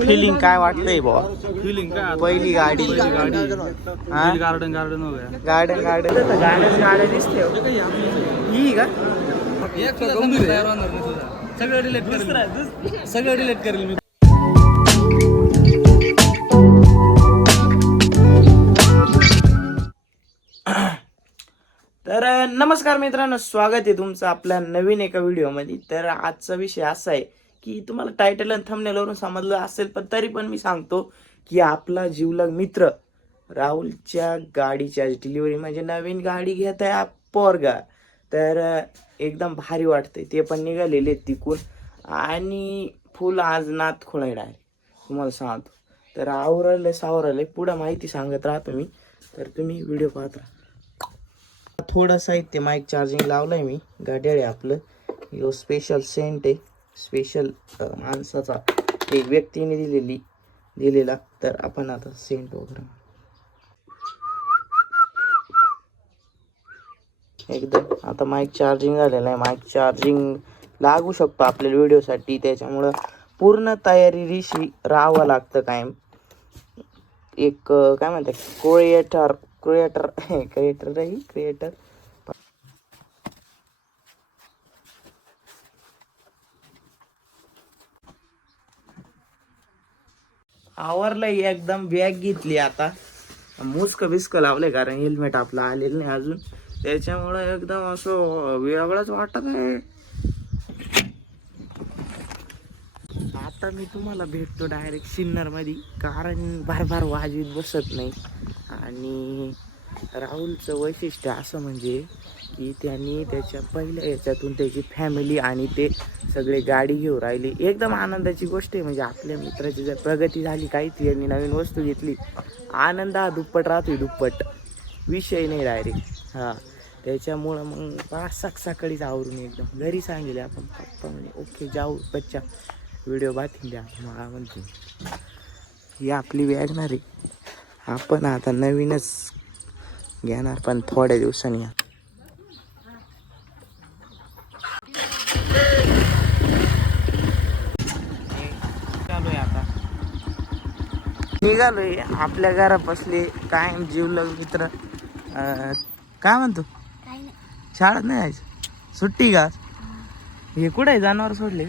Feeling काय वाटतंय बुवा? फिलिंग काय? पहिली गाडी. हा? गार्डन गार्डन हो गया. गार्डन गार्डन गाड्याच गाड्या दिसते हो. ही का? सगळं डिलीट करेल सगळं डिलीट करेल मी. तर अ, नमस्कार मित्रांनो स्वागत आहे तुमचं आपल्या नवीन एका व्हिडिओमध्ये तर आजचा विषय असा आहे की तुम्हाला टायटल आणि थंबनेलवरून समजलं असेल पण तरी पण मी सांगतो की आपला जीवलग मित्र राहुलच्या गाडीची आज डिलिव्हरी म्हणजे नवीन गाडी घेत आहे पोरगा. तर एकदम भारी वाटतंय. ते पण निघालेले आहेत तिकून. आणि फुल आज नात खोळायला आहे तुम्हाला सांगतो. तर आवरले सावरले पुढं माहिती सांगत राहतो मी. तर तुम्ही व्हिडिओ पाहत राहा. थोडं साहित्य माईक चार्जिंग लावलंय मी. गाड्याळे आपलं. यो स्पेशल सेंट आहे. स्पेशल माणसाचा एक व्यक्तीने दिलेली दिलेला. तर आपण आता सेंट वगैरे एकदम. आता माईक चार्जिंग झालेलं आहे. माईक चार्जिंग लागू शकतो आपल्या व्हिडिओसाठी त्याच्यामुळं पूर्ण तयारी रिशी राहावं लागतं कायम. एक काय म्हणतात? क्रिएटर क्रिएटर क्रिएटर आहे क्रिएटर आवरलंय एकदम बॅग घेतली आता. मुस्क बिस्क लावलंय कारण हेल्मेट आपलं आलेलं नाही अजून. त्याच्यामुळं एकदम असं वेगळंच वाटत आहे. आता मी तुम्हाला भेटतो डायरेक्ट सिन्नरमध्ये कारण बार बार वाजवीत बसत नाही. आणि राहुलचं वैशिष्ट्य असं म्हणजे की त्यांनी त्याच्या पहिल्या याच्यातून त्याची फॅमिली आणि ते सगळे गाडी घेऊन राहिली. एकदम आनंदाची गोष्ट आहे. म्हणजे आपल्या मित्राची जर प्रगती झाली काही त्यांनी नवीन वस्तू घेतली आनंद हा दुप्पट राहतोय दुप्पट. विषय नाही डायरेक्ट हां. त्याच्यामुळं मग पाच सक सकाळीच आवरून एकदम. घरी सांगितले आपण पप्पा म्हणे ओके जाऊ बच्चा. व्हिडिओ बातमी द्या. मला म्हणते ही आपली वॅगनार आहे. आपण आता नवीनच घेणार पण थोड्या दिवसांनी चालू आहे आता निघालोय आपल्या घरात बसले कायम जीवलग मित्र. काय म्हणतो? शाळेत नाही जायचं? सुट्टी का हे कुठे आहे? जनावर सोडले?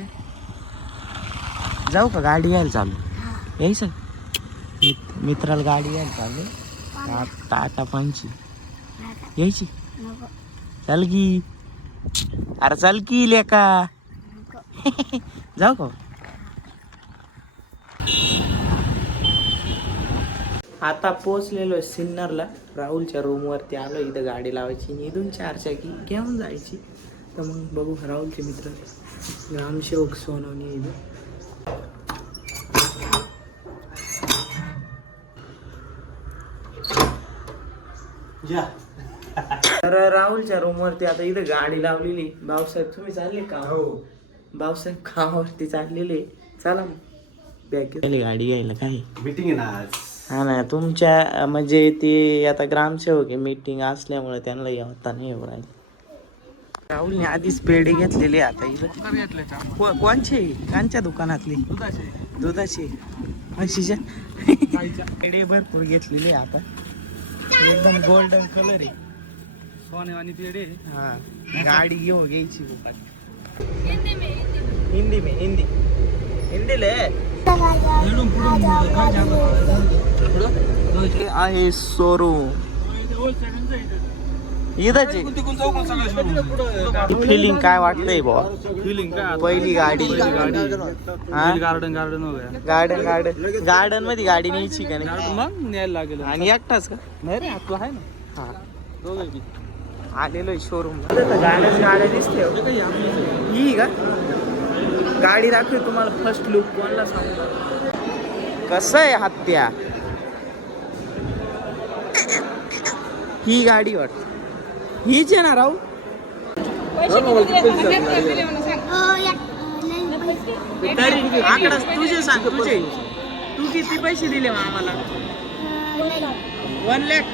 जाऊ का गाडी घ्यायला चालू? यायचं? मित- मित्राला गाडी घ्यायला चालू? टाटा पंची. यायची. चल की. अरे चल की लेका. जाऊ का? आता पोचलेलो आहे सिन्नरला. राहुलच्या रूमवरती आलो. इथं गाडी लावायची इथून चार चाकी घेऊन जायची. तर मग बघू राहुलचे मित्र. ग्रामसेवक सोनवणी इथं. तर राहुलच्या रूमवरती आता इथं गाडी लावलेली. भाऊसाहेब तुम्ही चालले का? हो. भाऊसाहेब कामावरती चाललेले. चला बॅग गाडी घ्यायला काय? मीटिंग आहे ना आज. हा ना तुमच्या म्हणजे ते आता ग्रामसेवक आहे. मीटिंग असल्यामुळे त्यांना येता नाही येऊ राहिले राहुलने आधीच पेढे घेतलेले आता इथं. को- कोणचे? कांच्या दुकानातली. दुधाची. म्हशीच्या पेढे भरपूर घेतलेले आता. एकदम गोल्डन कलर आहे. सोने आणि पेढे. हा गाडी घेऊ घ्यायची. हिंदी में हिंदी हिंदी ले. आहे शोरूम इथंच फिलिंग काय वाटतंय बुवा? फिलिंग काय? पहिली गाडी. गाडी. हा? गार्डन गार्डन गया. गार्डन गार्डन गार्डनमध्ये गाडी न्यायची का नाही? मग न्यायला लागेल. आणि एकटाच का? नाही रे आपला आहे ना. हा. आलेलो शोरूम गाड्याच गाड्या दिसते हो. हे का? गाडी दाखवे तुम्हाला फर्स्ट लुक कोणला सांगू? कसं आहे हत्या? ही गाडी वाट हीच आहे. ना राहू तरी आकडा तुझे सांग तुझे. तू किती पैसे दिले मग आम्हाला? वन लॅक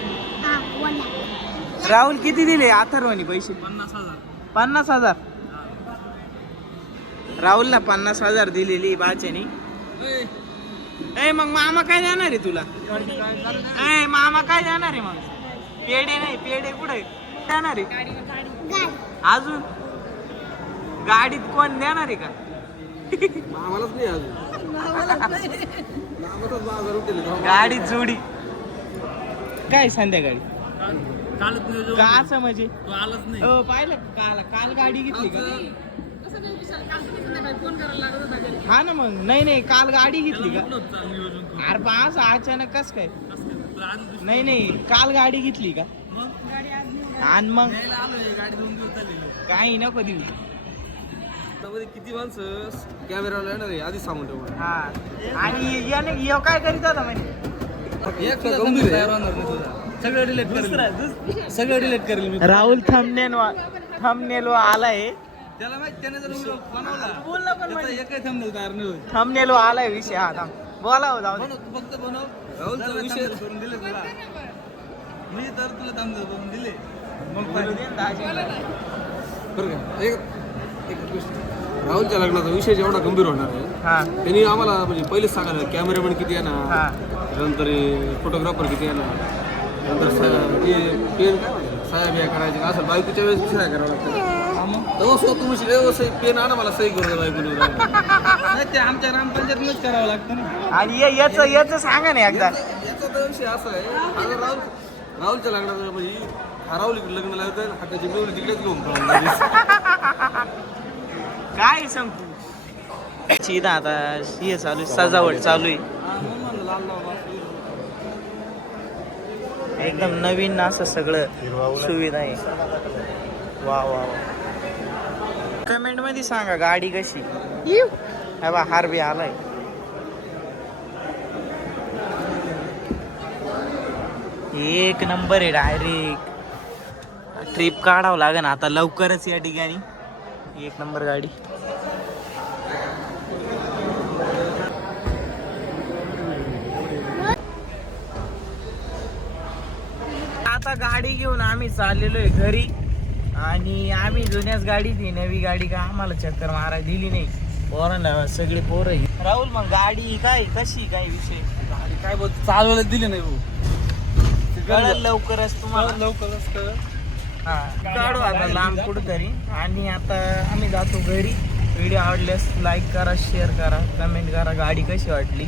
राहुल किती दिले? अथर्वनी पैसे. पन्नास हजार. पन्नास हजार. राहुलला पन्नास हजार दिलेली बाच्यानी ए मग मामा काय देणार आहे तुला? ए मामा काय देणार आहे मग? पेढे नाही पेढे कुठे देणार आहे अजून? गाडीत कोण देणार आहे का? आम्हालाच नाही अजून. गाडीत जोडी. काय संध्याकाळी? का असं म्हणजे? तो आलाच नाही. हो पाहिलं? काल? काल गाडी घेतली का? हा ना मग. नाही नाही. काल गाडी घेतली का? नियोजन अरे बा असं अचानक कस काय? नाही नाही. काल गाडी घेतली का? आणि मग? गाडी दोन दिवस चालली काही नको देऊ. त्यामध्ये किती माणसं कॅमेराला येणार आहे आधी सांगून ठेवू. हा. आणि याने काय करीत होता म्हणजे एक गंभीर तयार होणार नाही तुझा सगळं डिलीट करेल सगळं डिलीट करेल मी. राहुल थंबनेल थंबनेल आलाय. त्याला माहीत त्याने जर व्हिडिओ बनवला बोल ना पण त्याचा एकही थांबनेल तयार नाही होईल थंबनेल आलाय विषय हा थांब. बोला हो जाऊ दे. बनव तू फक्त बनव. राहुलचा विषय करून दिले तुला. मी तर तुला थांबनेल करून दिले. बरं का? एक एक गोष्ट. राहुलच्या लग्नाचा विषय जेवढा गंभीर होणार आहे हा. त्यांनी आम्हाला म्हणजे पहिलेच सांगायला कॅमेरामॅन किती येणार हा. नंतर फोटोग्राफर किती येणार नंतर सा- पेन? साहेब या करायचे का? असं बायकोच्या वेळेस सह्या करावं लागतं. व्यवस्थित पेन आणा मला सही बायकोने. ते आमच्या करावं लागतं ना. आणि ये- याचं याचं सांगा ना एकदा. याचा तर विषय असा आहे. राहुल राहुलच्या लग्नाचं म्हणजे हा इकडे लग्न लागतं हाताची मिळवली तिकडेच घेऊन. काय सांगू? सीधा आता हे चालू आहे, सजावट चालू आहे. हा. एकदम नवीन असं सगळं सुविधा आहे. वा वा वा. कमेंटमध्ये सांगा गाडी कशी? हा बा हारबी आलाय. एक नंबर आहे डायरेक्ट ट्रिप काढावं लागेल आता लवकरच या ठिकाणी. एक नंबर गाडी. आता गाडी घेऊन आम्ही चाललेलो आहे घरी. आणि आम्ही जुन्याच गाडीत ही नवी गाडी का आम्हाला चक्कर मारायला दिली नाही. पोरांना सगळे पोरं. राहुल मग गाडी काय कशी काय विषय आणि काय बोल चालवायला दिले नाही भाऊ. लवकरच तुम्हाला. लवकर असतं हा काढू आता लांब कुठतरी. आणि आता आम्ही जातो घरी. व्हिडिओ आवडल्यास लाईक करा शेअर करा कमेंट करा. गाडी कशी वाटली?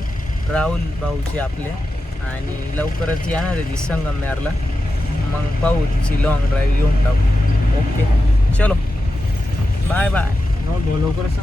राहुल भाऊची आपल्या. आणि लवकरच येणार आहे ती संगमनेरला मग पाहू तिची लॉंग ड्राईव्ह घेऊन टाकू. ओके चलो. बाय बाय लवकरच